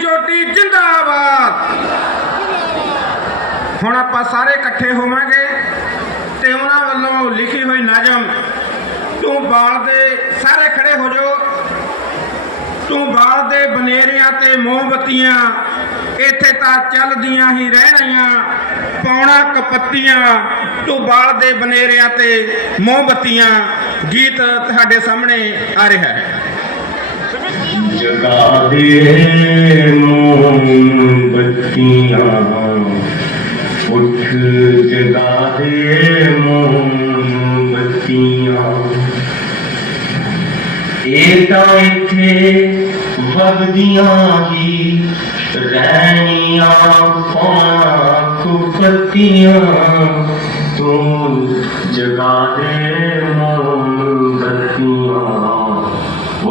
ਜੋਟੀ ਜਿੰਦਾਬਾਦ। ਹੁਣ ਆਪਾਂ ਸਾਰੇ ਇਕੱਠੇ ਹੋਵਾਂਗੇ ਤੇ ਉਹਨਾਂ ਵੱਲੋਂ ਲਿਖੀ ਹੋਈ ਨਜ਼ਮ, ਤੂੰ ਬਾਲ ਦੇ ਸਾਰੇ ਖੜੇ ਹੋ ਜਾਓ। ਤੂੰ ਬਾਲ ਦੇ ਬਨੇਰਿਆਂ ਤੇ ਮੋਮਬੱਤੀਆਂ ਇੱਥੇ ਤਾਂ ਚੱਲਦੀਆਂ ਹੀ ਰਹਿਣੀਆਂ ਪੌਣਾ ਕਪੱਤੀਆਂ ਤੂੰ ਬਾਲ ਦੇ ਬਨੇਰਿਆਂ ਤੇ ਮੋਮਬੱਤੀਆਂ, ਗੀਤ ਤੁਹਾਡੇ ਸਾਹਮਣੇ ਆ ਰਿਹਾ ਹੈ। ਜਗਾ ਦੇ ਮੋਮਬੱਤੀਆਂ ਉੱਠ ਜਗਾ ਦੇ ਮੋਮਬੱਤੀਆਂ ਇਹ ਤਾਂ ਇੱਥੇ ਵਗਦੀਆਂ ਹੀ ਰਹਿਣੀਆਂ ਪਾਣਾ ਕੁਪਤੀਆਂ ਤੂੰ ਜਗਾ ਦੇ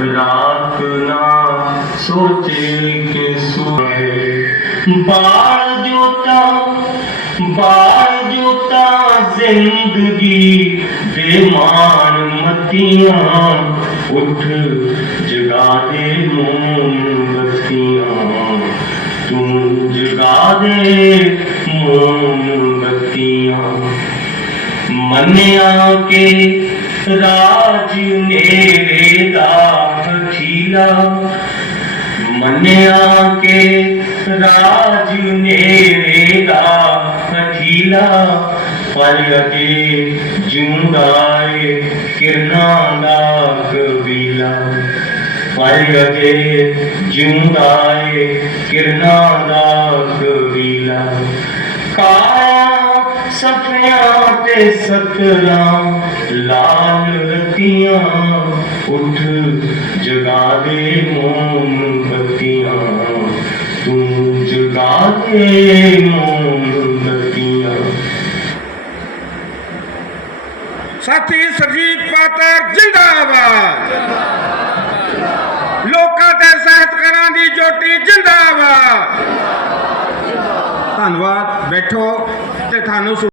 रात ना सोचे के सुबह बाल जोता बाल जोता ज़िंदगी, बेमान मतिया, उठ जगा दे मोमबत्तियाँ। तुम जगा दे मोमबत्तियाँ। मनिया के राज मेरे दास जिया मन आके राज मेरे दास जिया पल अगे जूंदाए किरना दाग कबीला पल अगे जूंदाए किरना दाग कबीला का ਰਾਜ ਨੇਰੇ ਦਾ ਹਥੀਲਾ ਮੰਨਿਆ ਕਿ ਰਾਜ ਨੇਰੇ ਦਾ ਹਥੀਲਾ ਪਰ ਅਗੇ ਜੁੰਦਾਏ ਕਿਰਨਾਂ ਦਾ ਕਬੀਲਾ ਪਰ ਅਗੇ ਜੁੰਦਾਏ ਕਿਰਨਾਂ ਦਾ ਕਬੀਲਾ ਕਾਇਆ ਸਫਿਆਂ ਤੇ ਸਤਰਾਂ ਲਾਲ ਰਤੀਆਂ ਉੱਠ ਜਗਾ ਦੇ ਮੋਮਬੱਤੀਆਂ ਤੂੰ ਜਗਾ ਦੇ ਮੋਮਬੱਤੀਆਂ ਸਾਥੀ ਸਰਜੀਤ ਪਾਤਰ ਜਿੰਦਾਬਾਦ ਲੋਕਾਂ ਤੇ ਸਾਹਿਤਕਾਰਾਂ ਦੀ ਜੋਟੀ ਜਿੰਦਾਬਾਦ ਧੰਨਵਾਦ ਬੈਠੋ ਤੇ ਤੁਹਾਨੂੰ ਸੁ-